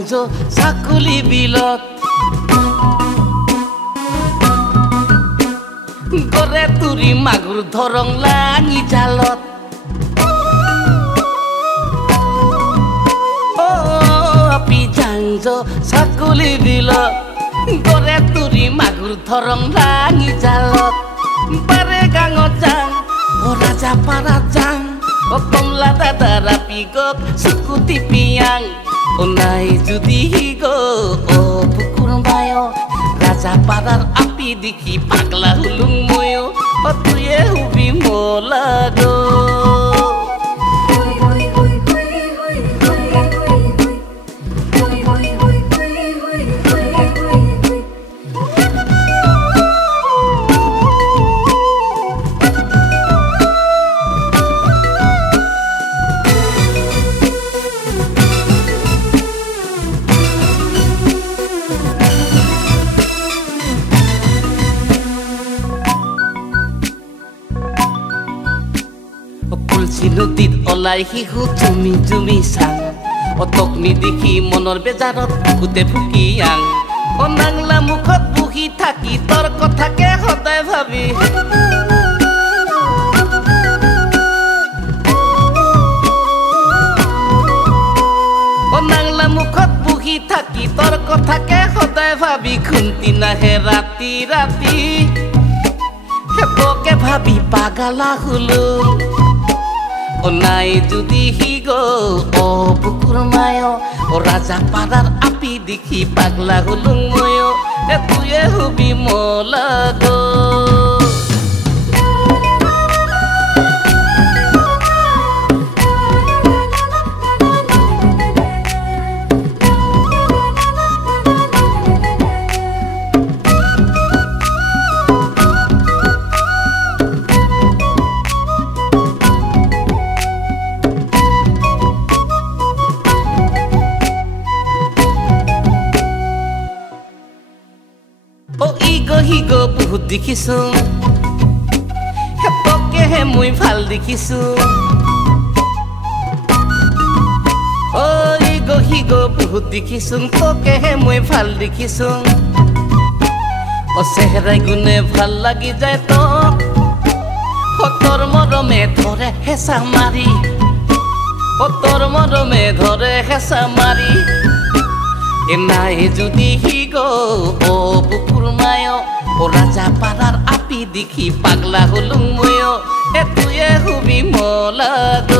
জাংজো চাকুলি বিলত গরে তুরি মাগুর ধরং লাঙি জালত ও আপি জাংজো চাকুলি বিলত গরে তুরি মাগুর ধরং লাঙি জালত বারে গাঙত যাং ও রাজা পারা যাং ও কমলা দাদা রাপি গক সুকুতি পিয়াং ও নাই যদি গো ও পুকুর মায়ো রাজা পাড়ার আপি দেখি পাগলা হুলুং ময়ো ও তুয়ে হুবি মোলা গো নদীত ওলাই শিশু তুমি তুমি চাং অতক নিদেখি মনৰ বেজাৰত বুকুতে ফুকি আং অ নাংলা মুখত বহি থাকি তোৰ কথাকে সদায় ভাবি অ নাংলা মুখত বহি থাকি তোৰ কথাকে সদায় ভাবি খুন্তি নাহে ৰাতি ৰাতি হেপকে ভাবি পাগলা হলো ও নাই যদি গো ও পুকুর মায়ো ও রাজা পাড়ার আপি দেখি পাগলা হলুং ময়ো এ তুয়ে হুবি মোলা গো হিগো বহুত দেখিছো হেপকেহে মই ভাল দেখিছো ও ইগো হিগো বহুত দেখিছো তোকেহে মই ভাল দেখিছো ও চেহেৰাই গুণে ভাল লাগি যায় তো তোৰ মৰমে ধৰে হেঁচা মাৰি ও তোৰ মৰমে ধৰে হেঁচা মাৰি এ নাই যদি গো ও পুকুর মায়ো ও রাজা পাড়ার আপি দেখি পাগলা হলুং ময়ো এ তুয়ে হুবি মোলা গো